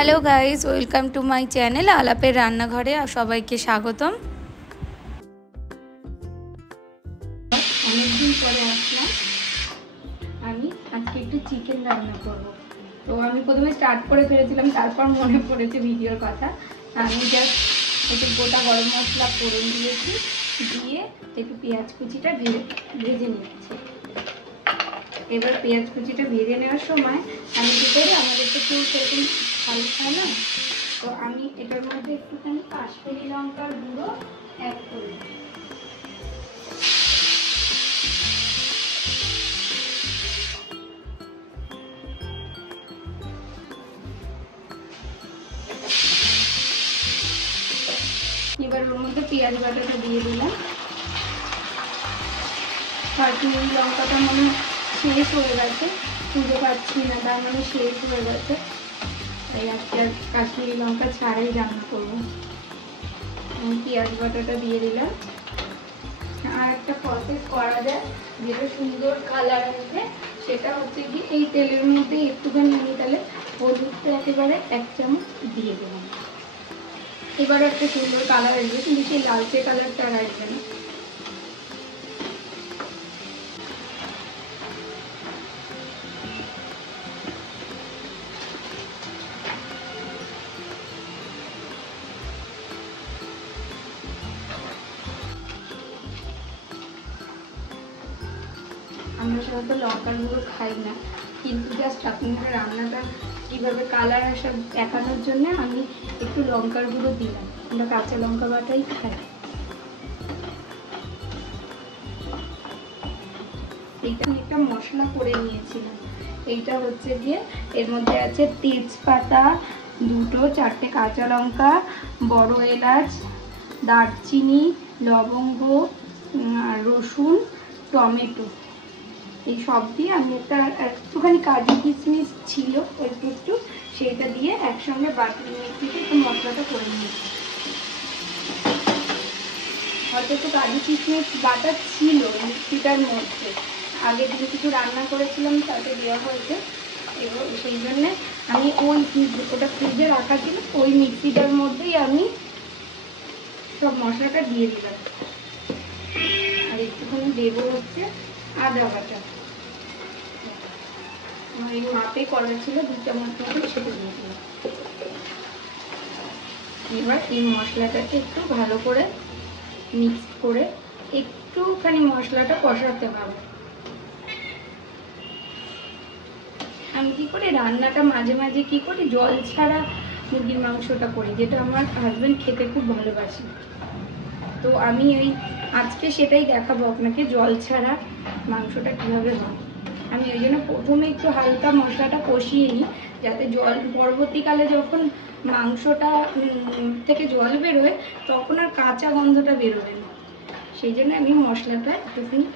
Hello guys, welcome to my channel আলাপের রান্নাঘরে। সবাইকে স্বাগতম। অনেকদিন পরে আসলাম। আমি আজকে একটু চিকেন রান্না করব। তো আমি প্রথমে স্টার্ট করে ফেলেছিলাম, তারপর মনে পড়েছে ভিডিওর কথা। আমি জাস্ট একটু গোটা গরম মশলা ফোড়ন দিয়েছি, দিয়ে একটু পেঁয়াজ কুচিটা ভেজে নিয়েছি। এবার পেঁয়াজ কুচিটা ভেজে নেওয়ার সময় আমি কী করি, আমাদের তো কেউ সেরকম ভালো খায় না, তো আমি এটার মধ্যে একটুখানি কাশ্মীরি লঙ্কার গুঁড়ো অ্যাড করি। এবার ওর মধ্যে পেঁয়াজ বাটাটা দিয়ে দিলাম। কাশ্মীরি লঙ্কাটা মানে শেষ হয়ে গেছে, খুঁজে পাচ্ছি না, তার মানে শেষ হয়ে গেছে। তাই আজকে আর কাশ্মীরি লঙ্কা ছাড়াই রান্না করবো। আমি পেঁয়াজ বাটাটা দিয়ে দিলাম। আর একটা প্রসেস করা যায় যেটা সুন্দর কালার আসবে, সেটা হচ্ছে কি এই তেলের মধ্যে একটুখানি আমি তাহলে হলুদটা একেবারে 1 চামচ দিয়ে দিলাম। এবার একটা সুন্দর কালার আসবে, কিন্তু সেই লালচে কালারটা আর আসবে না। আমরা সাধারণত লঙ্কার গুঁড়ো খাই না, কিন্তু জাস্ট আপনাদের রান্নাটা কীভাবে কালার আসা দেখানোর জন্য আমি একটু লঙ্কার গুঁড়ো দিলাম। আমরা কাঁচা লঙ্কা বাটাই খাই। এইটা আমি একটা মশলা করে নিয়েছিলাম। এইটা হচ্ছে গিয়ে এর মধ্যে আছে তেজপাতা 2-4টে কাঁচা লঙ্কা, বড় এলাচ, দারচিনি, লবঙ্গ, রসুন, টমেটো, এই সব দিয়ে আমি একটুখানি কাজু কিশমিশ ছিল একটু সেইটা দিয়ে একসঙ্গে বাটি মিক্সিতে একটু মশলাটা করে নিয়েছি। হয়তো একটু কাজু কিশমিশ বাটা ছিল মিক্সিটার মধ্যে, আগের দিন কিছু রান্না করেছিলাম তাতে দেওয়া হয়েছে, এবং সেই জন্যে আমি ওটা ফ্রিজে রাখা ছিল, ওই মিক্সিটার মধ্যেই আমি সব মশলাটা দিয়ে দিলাম। আর একটুখানি দেবো হচ্ছে আদা বাটা, আমার এই মাপে করা ছিল 2 চামচ মতো, সেটা দিয়ে দিলাম। এবার এই মশলাটাকে একটু ভালো করে মিক্স করে একটুখানি মশলাটা কষাতে হবে। আমি কি করি রান্নাটা মাঝে মাঝে কি করি, জল ছাড়া মুরগির মাংসটা করি, যেটা আমার হাজবেন্ড খেতে খুব ভালোবাসে। তো আমি আজকে সেটাই দেখাবো আপনাকে, জল ছাড়া মাংসটা কীভাবে হয়। আমি ওই জন্য প্রথমে একটু হালকা মশলাটা কষিয়ে নিই, যাতে পরবর্তীকালে যখন মাংসটা থেকে জল বেরোয় তখন আর কাঁচা গন্ধটা বেরোবে না। সেই জন্য আমি মশলাটা একটুখানি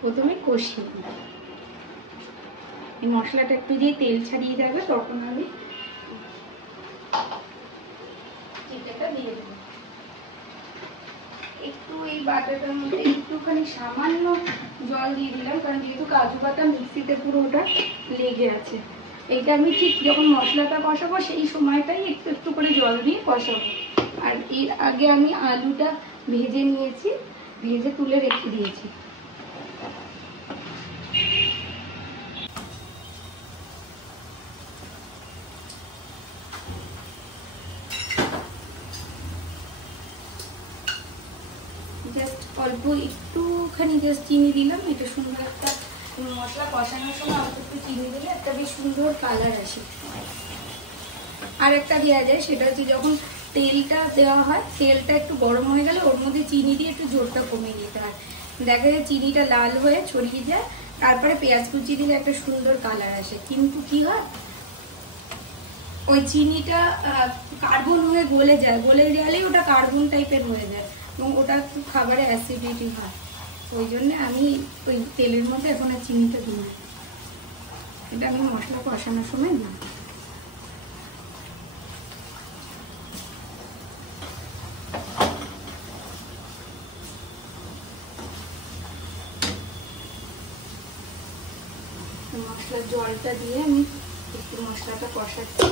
প্রথমে কষিয়ে নিই। এই মশলাটা একটু দিয়ে তেল ছাড়িয়ে যাবে তখন আমি চিকেনটা দিয়ে দেবো। একটু এই বাটাটার মধ্যে একটুখানি সামান্য জল দিয়ে দিলাম, কারণ যেহেতু কাজু বাটা মিক্সিতে পুরো ওটা লেগে আছে। এইটা আমি ঠিক যখন মশলাটা কষাবো সেই সময়টাই একটু একটু করে জল দিয়ে কষাবো। আর এর আগে আমি আলুটা ভেজে নিয়েছি, ভেজে তুলে রেখে দিয়েছি। জাস্ট অল্প একটুখানি জাস্ট চিনি দিলাম, এটা সুন্দর একটা মশলা কষানোর সময় অল্প একটু চিনি দিলে একটা বেশ সুন্দর কালার আসে। আর একটা দেওয়া যায়, সেটা হচ্ছে যখন তেলটা দেওয়া হয়, তেলটা একটু গরম হয়ে গেলে ওর মধ্যে চিনি দিয়ে একটু জোরটা কমিয়ে দিতে হয়। দেখা যায় চিনিটা লাল হয়ে ছড়িয়ে যায়, তারপরে পেঁয়াজ কুচি দিলে একটা সুন্দর কালার আসে। কিন্তু কি হয়, ওই চিনিটা কার্বন হয়ে গলে গেলেই ওটা কার্বন টাইপের হয়ে যায়, এবং ওটা একটু খাবারে অ্যাসিডিটি হয়। ওই জন্য আমি ওই তেলের মধ্যে এখন আর চিনিটা দিই না, এটা আমি মশলা কষানোর সময় দিই। মশলার জলটা দিয়ে আমি একটু মশলাটা কষাচ্ছি।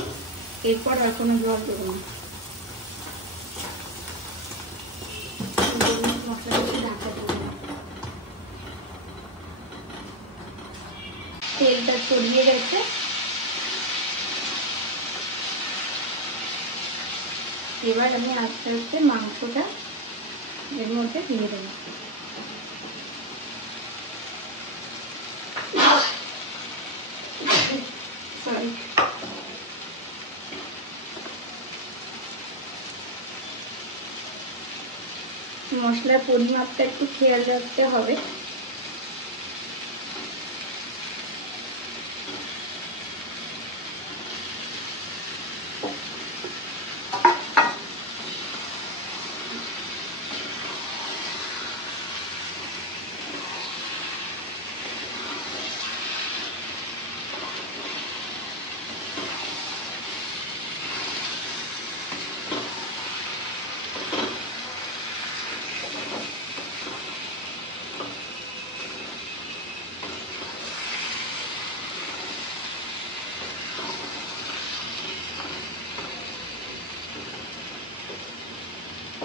এরপর আর কোনো জল দেবো না। মশলাটাকে ঢাকা দেবো না। তেলটা ছড়িয়ে গেছে, এবার আমি আস্তে আস্তে মাংসটা এর মধ্যে দিয়ে দেবো। সরি, মশলার পরিমাপটা একটু খেয়াল রাখতে হবে।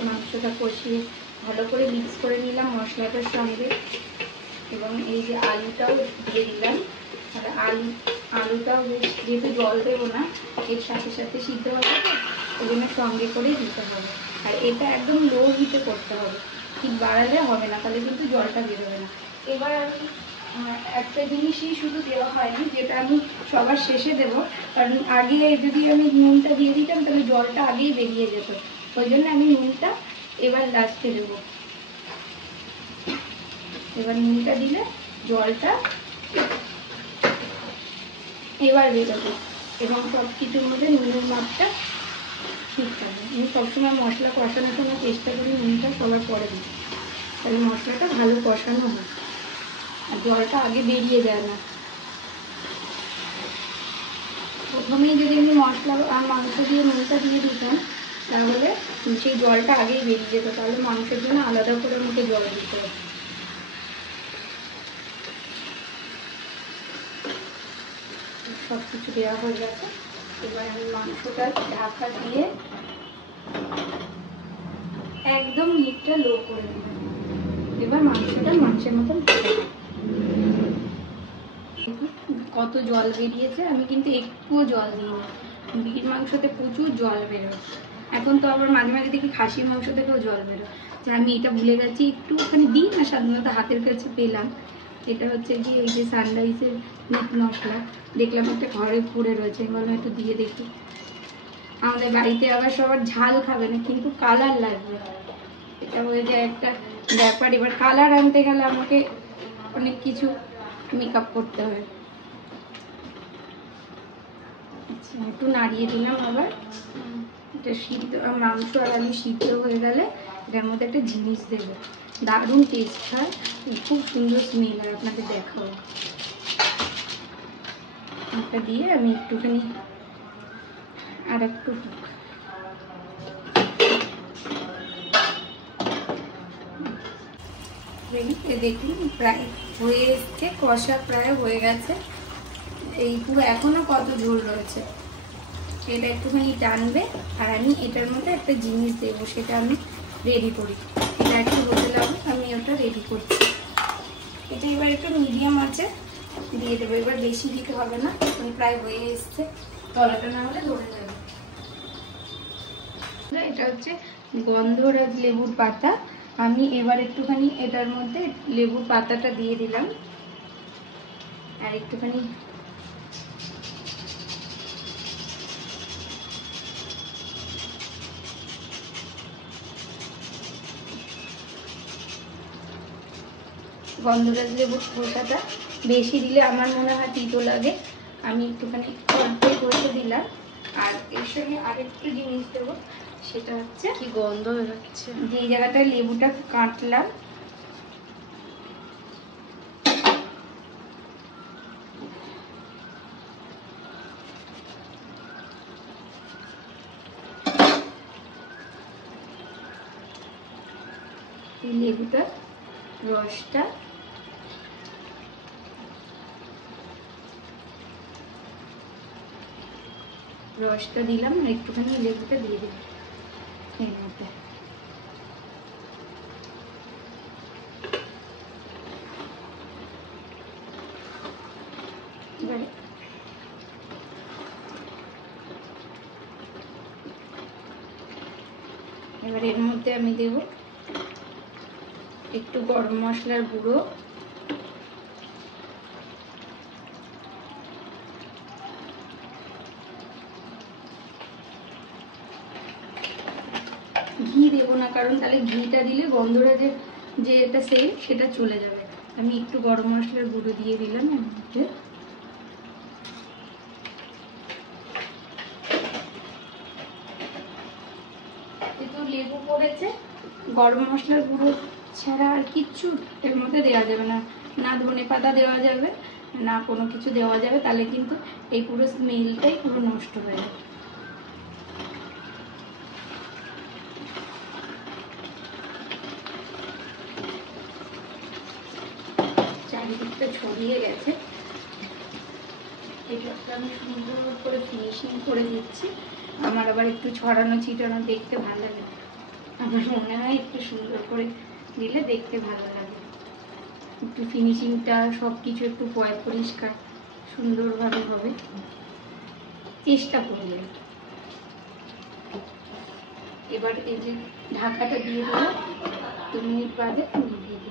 মাংসটা কষিয়ে ভালো করে মিক্স করে নিলাম মশলাটার সঙ্গে, এবং এই যে আলুটাও দিয়ে দিলাম। আর আলুটাও যেহেতু জল দেবো না, এর সাথে সাথে সিদ্ধ হবে, তো ওই জন্য সঙ্গে করেই দিতে হবে। আর এটা একদম লো হিটে করতে হবে, ঠিক বাড়ালে হবে না, তাহলে কিন্তু জলটা বেরোবে না। এবার আমি একটা জিনিসই শুধু দেওয়া হয়নি, যেটা আমি সবার শেষে দেবো, কারণ আগে যদি আমি নুনটা দিয়ে দিতাম তাহলে জলটা আগেই বেরিয়ে যেত, ওই জন্য আমি নুনটা এবার লাস্টে দেবো। এবার নুনটা দিলে জলটা এবার বেরোবে, এবং সব কিছুর মধ্যে নুনের মাপটা ঠিক থাকে। আমি সবসময় মশলা কষানোর সময় চেষ্টা করি নুনটা সবার পরে দিই, তাহলে মশলাটা ভালো কষানো হয় আর জলটা আগে বেরিয়ে যায় না। প্রথমেই যদি আমি মশলা আর মাংস দিয়ে নুনটা দিয়ে দিতাম তাহলে সেই জলটা আগেই বেরিয়ে যেত, তাহলে মাংসের জন্য আলাদা করে আমাকে জল দিতে হবে। সব কিছু দেওয়া হয়ে গেছে, এবার আমি মাংসটা ঢাকা দিয়ে একদম হিটটা লো করে দেব। এবার মাংসটা মাংসের মতন কত জল বেরিয়েছে, আমি কিন্তু একটুও জল দিইনি। মুরগির মাংসতে প্রচুর জল বেরোয়, এখন তো আবার মাঝে মাঝে দেখি খাসির মাংস থেকেও জল বেরোয়। যে আমি এটা ভুলে গেছি, একটুখানি দিই না, সাধারণত হাতের কাছে পেলাম। এটা হচ্ছে কি এই যে সানরাইসের মিট মশলা, দেখলাম একটা ঘরে পড়ে রয়েছে, বললাম একটু দিয়ে দেখি। আমাদের বাড়িতে আবার সবার ঝাল খাবে না, কিন্তু কালার লাগবে, এটা হয়ে যায় একটা ব্যাপার। এবার কালার আনতে গেলে আমাকে অনেক কিছু মেকআপ করতে হয়। আচ্ছা, একটু নাড়িয়ে দিলাম। আবার এটা সিদ্ধ মাংস আর আলু সিদ্ধ হয়ে গেলে এটার মধ্যে একটা জিনিস দেবো, দারুণ টেস্ট হয়, খুব সুন্দর স্মেল হয়, আপনাদের দেখাবো। এটা দিয়ে আমি একটুখানি আর একটু দেখুন প্রায় হয়ে এসছে, কষা প্রায় হয়ে গেছে। এই পুরো এখনো কত ঝোল রয়েছে, এটা একটুখানি টানবে। আর আমি এটার মধ্যে একটা জিনিস দেবো, সেটা আমি রেডি করি। এটা একটু হতে লাগবে, আমি ওটা রেডি করছি। এটা এবার একটু মিডিয়াম আছে দিয়ে দেবো, এবার বেশি দিতে হবে না, প্রায় হয়ে এসছে, তলাটা না হলে ধরে যাবে। এটা হচ্ছে গন্ধরাজ লেবুর পাতা, আমি এবার একটুখানি এটার মধ্যে লেবুর পাতাটা দিয়ে দিলাম, আর একটুখানি গন্ধরাজ লেবুর খোসাটা বেশি দিলে আমার মনে হয় তিতো লাগে, আমি একটুখানি অর্ধেক করে দিলাম। আর এর সঙ্গে আরেকটু জিনিস দেবো, সেটা হচ্ছে কি গন্ধ বেরোচ্ছে, যে জায়গাটায় লেবুটা কাটলাম এই লেবুটার রসটা রসটা দিলাম আর একটুখানি লেবুটা দিয়ে দিলাম এর মধ্যে। এবার এর মধ্যে আমি দেব একটু গরম মশলার গুঁড়ো, ঘি দেবো না কারণ তাহলে ঘিটা দিলে গন্ধটা যে এটা সেটা চলে যাবে। আমি একটু গরম মশলার গুঁড়ো দিয়ে দিলাম এর মধ্যে। একটু লেবু পড়েছে, গরম মশলার গুঁড়ো ছাড়া আর কিচ্ছু এর মধ্যে দেওয়া যাবে না, না ধনে পাতা দেওয়া যাবে না কোনো কিছু দেওয়া যাবে, তাহলে কিন্তু এই পুরো স্মেলটাই পুরো নষ্ট হয়ে যাবে। চারিদিকটা ছড়িয়ে গেছে, এটাকে আমি সুন্দর করে ফিনিশিং করে দিচ্ছি। আমার আবার একটু ছড়ানো ছিটানো দেখতে ভালো লাগে, আমার মনে হয় একটু সুন্দর করে দিলে দেখতে ভালো লাগে, একটু ফিনিশিংটা সব কিছু একটু পরিষ্কার সুন্দরভাবে হবে, চেষ্টা করবে। এবার এই যে ঢাকাটা দিয়ে দেবো, 2 মিনিট বাদে দিয়ে দেবো।